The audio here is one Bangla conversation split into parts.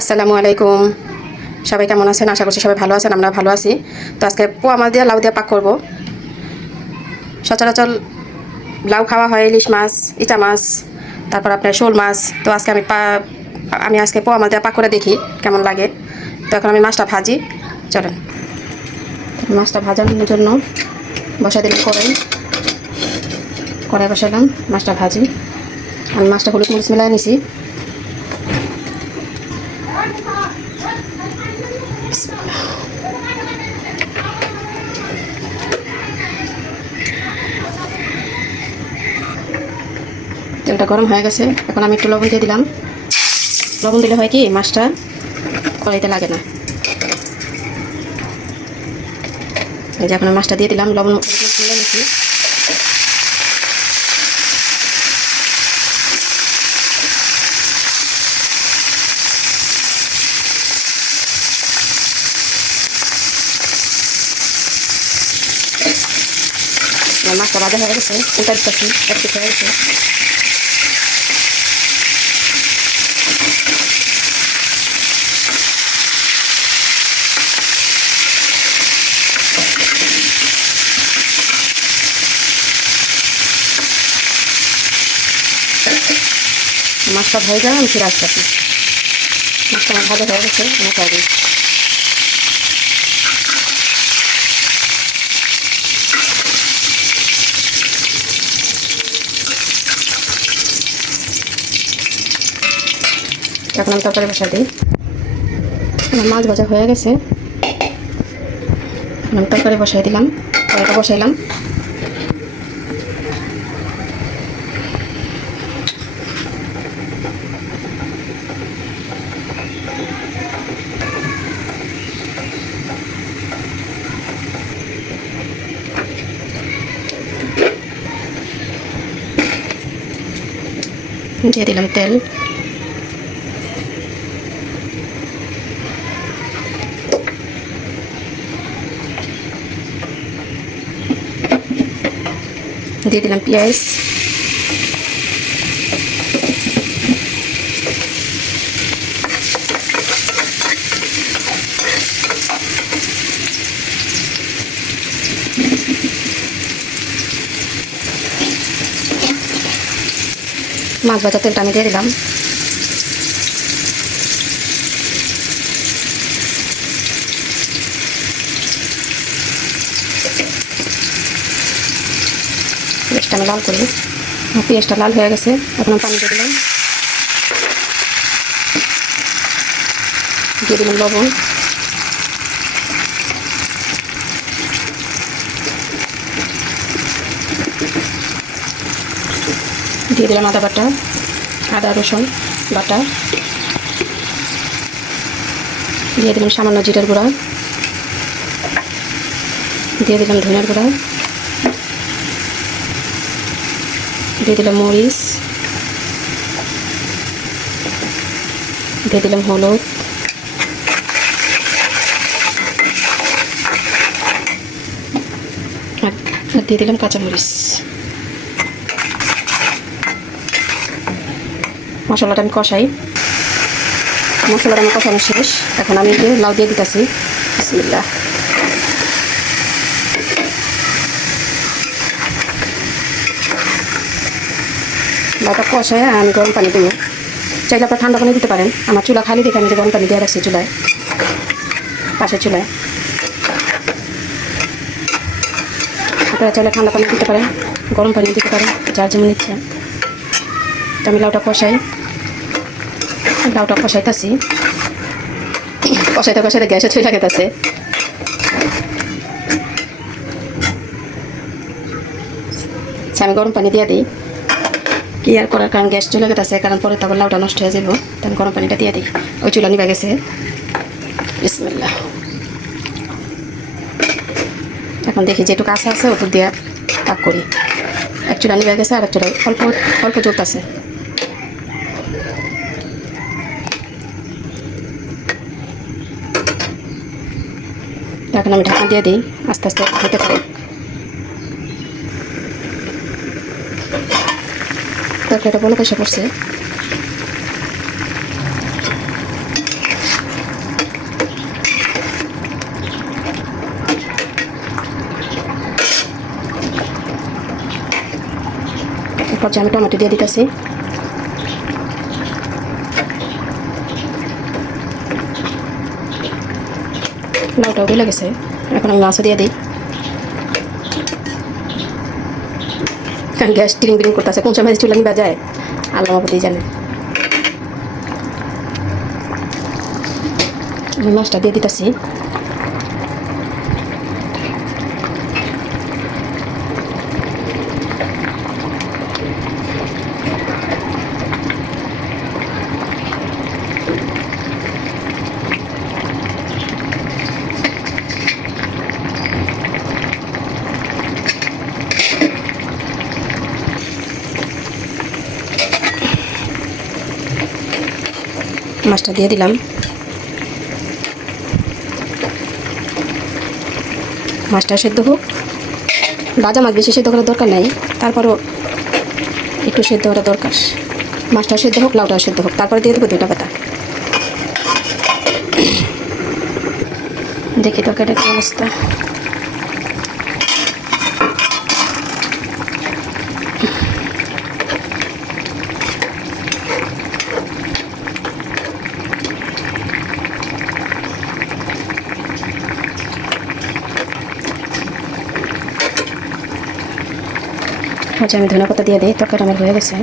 আসসালামু আলাইকুম। সবাই কেমন আছেন? আশা করছি সবাই ভালো আছেন আমরা ভালো আছি। তো আজকে পোয়া মাছ দিয়ে লাউ দিয়ে পাক করব। সচরাচর লাউ খাওয়া হয় ইলিশ মাছ, ইটা মাছ, তারপর আপনার শোল মাছ। তো আজকে আমি পা, আমি আজকে পোয়া মাছ দিয়ে পাক করে দেখি কেমন লাগে। তো এখন আমি মাছটা ভাজি, চলেন। মাছটা ভাজানোর জন্য বসা দিলাম কড়াই। কড়াই বসালাম, মাছটা ভাজি। আমি মাছটা হলুদ মরিচ মিলাই নিছি। তেলটা গরম হয়ে গেছে। এখন আমি একটু লবণ দিয়ে দিলাম। লবণ দিলে হয় কি, মাছটা কড়াইতে লাগে না। এই যে এখন মাছটা দিয়ে দিলাম, লবণ মাছটা ভাজা হয়ে গেছে, উল্টা হয়ে গেছে। মাছটা ভয়ে যাবে আমি ফিরে আসতেছি মাছটা আমার ভাজা হয়ে গেছে, আমি খাই দিই। এখন বসা দিই। আমার মাছ ভাজা হয়ে গেছে। আমি তরকারি বসাই দিলাম, কড়াইটা বসাইলাম। দিয়ে দিলাম তেল দিয়ে দিলাম পেঁয়াজ মাছ ভাজা তেলটা আমি দিয়ে দিলাম। পেঁয়াজটা আমি লাল করি। পেঁয়াজটা লাল হয়ে গেছে, এখন পানি দিয়ে দিলাম। দিয়ে দিলাম লবণ। দিলাম আদা বাটা, আদা, রসুন বাটা। দিয়ে দিলাম সামান্য জিরের গুঁড়া। দিয়ে দিলাম ধনিয়ার গুঁড়া। দিয়ে দিলাম মরিচ। দিয়ে দিলাম হলুদ। আর দিয়ে দিলাম কাঁচামরিচ। মশলাটা আমি কষাই। মশলাটা আমি কষানো শেষ। এখন আমি লাউ দিয়ে দিতেছি। বিসমিল্লাহ। লাউটা কষায় আমি গরম পানি দেবো চাইলে আপনার ঠান্ডা পানি দিতে পারেন। আমার চুলা খালি দেখে আমি গরম পানি দিয়ে রাখছি চুলায়। পাশের চুলায়। আপনারা চাইলে ঠান্ডা পানি দিতে পারেন। গরম পানি দিতে পারেন। যার যেমন ইচ্ছে। আমি লাউটা কষাই। লাউটা কষাইতেছি। কষাইতে কষাইতে গ্যাসে ছুঁয়ে লাগাইতেছে আচ্ছা, আমি গরম পানি দিয়ে দিই। কি আর করার কারণ গ্যাস চলে গেছে কারণ পরে তারপর লাউটা নষ্ট হয়ে যাব তো আমি গরম পানিটা দিয়ে দিই। ওই চুলা নিবে গেছে। বিসমিল্লা এখন দেখি যেটুকু আছে আছে ওটুক দিয়ে পাক করি। এক চুলা নিবে গেছে আর এক চুলা অল্প অল্প জোত আছে। এখন আমি ঢাকা দিয়ে দিই, আস্তে আস্তে হতে পারে তারপরে এটা বলো পয়সা পড়ছে। এরপর আমি টমেটো দিয়ে দিতেছি। লাউটাও গলে গেছে এখন আমি মাছও দিয়ে দিই কারণ গ্যাস টিরিং বিরিং করতেছে কোন সময় চুলানি বাজায়? আল্লাহ মাপতি জানে। আমি মাছটা দিয়ে দিতেছি মাছটা দিয়ে দিলাম। মাছটা সেদ্ধ হোক। ভাজা মাছ বেশি সেদ্ধ করার দরকার নাই, তারপরও একটু সেদ্ধ করা দরকার। মাছটা সেদ্ধ হোক লাউটা সেদ্ধ হোক, তারপরে দিয়ে দেবো দুইটা পাতা। দেখি তরকারিটা কি অবস্থা। আচ্ছা আমি ধনে পাতা দিয়ে দিই তরকারি আমার হয়ে গেছে।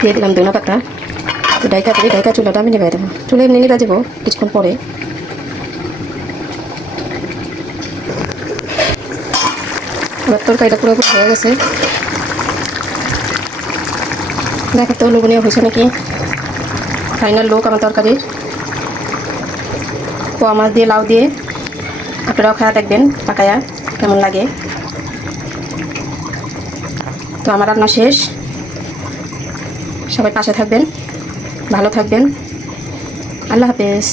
দিয়ে দিলাম ধনে পাতা ডাইকা করি, ডাইকা চুলাটা আমি নেবে দেবো। চুলে এমনি নিবে যাব কিছুক্ষণ পরে। এবার তরকারিটা পুরোপুরি হয়ে গেছে। দেখো তো লবণীয় হয়েছে নাকি? ফাইনাল লোক আমার তরকারির পোয়া মাছ দিয়ে, লাউ দিয়ে। আপনারাও খাওয়া দেখবেন, পাকায়া, কেমন লাগে। তো আমার রান্না শেষ। সবাই পাশে থাকবেন, ভালো থাকবেন। আল্লাহ হাফেজ।